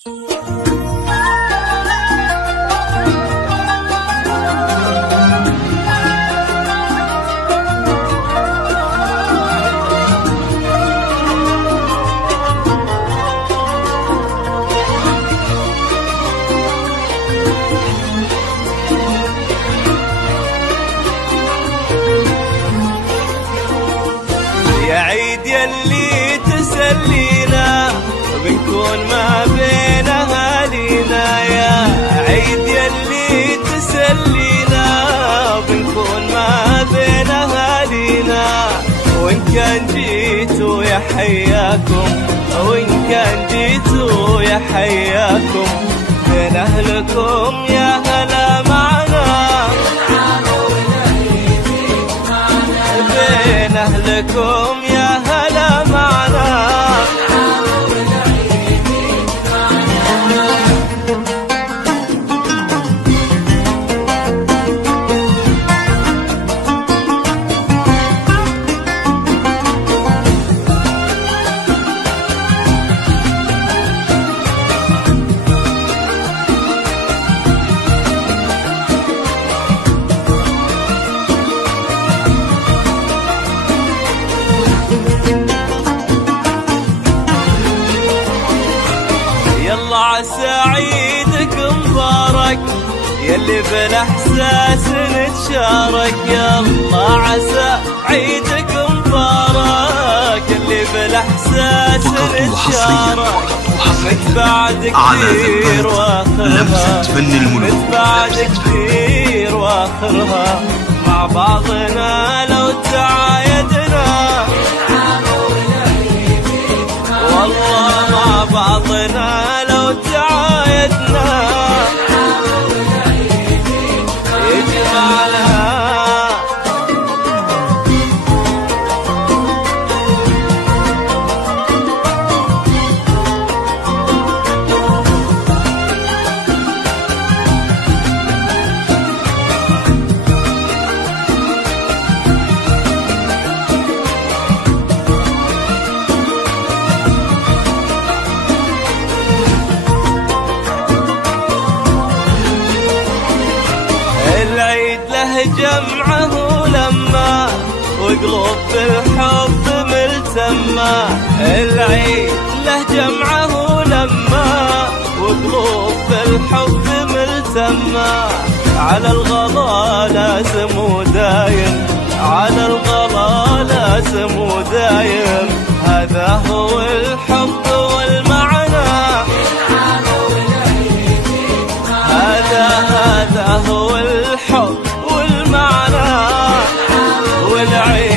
يا عيد يلي تسلينا بنكون ما بين أهالينا، يا عيد يلي تسلينا بنكون ما بين أهالينا. وإن كان جيتوا يا حياكم، وإن كان جيتوا يا حياكم، بين أهلكم يا هلا معنا، بين أهلكم يا هلا معنا. يلا عسى عيدك مبارك يلي بالاحساس نتشارك، يلا عسى عيدك مبارك يلي بالاحساس نتشارك. متبعد كثير واخرها، متبعد كثير واخرها، مع بعضنا لو تعايدنا، والله مع بعضنا لو تعايدنا يجمعنا. العيد له جمعه لما وقلوب بالحب ملتمة، العيد له جمعه لما وقلوب بالحب ملتمة. على الغلا لازم ودايم، على الغلا لازم ودايم، هذا هو الحب والمعنى، هذا هو الحب والمعنى. والعيد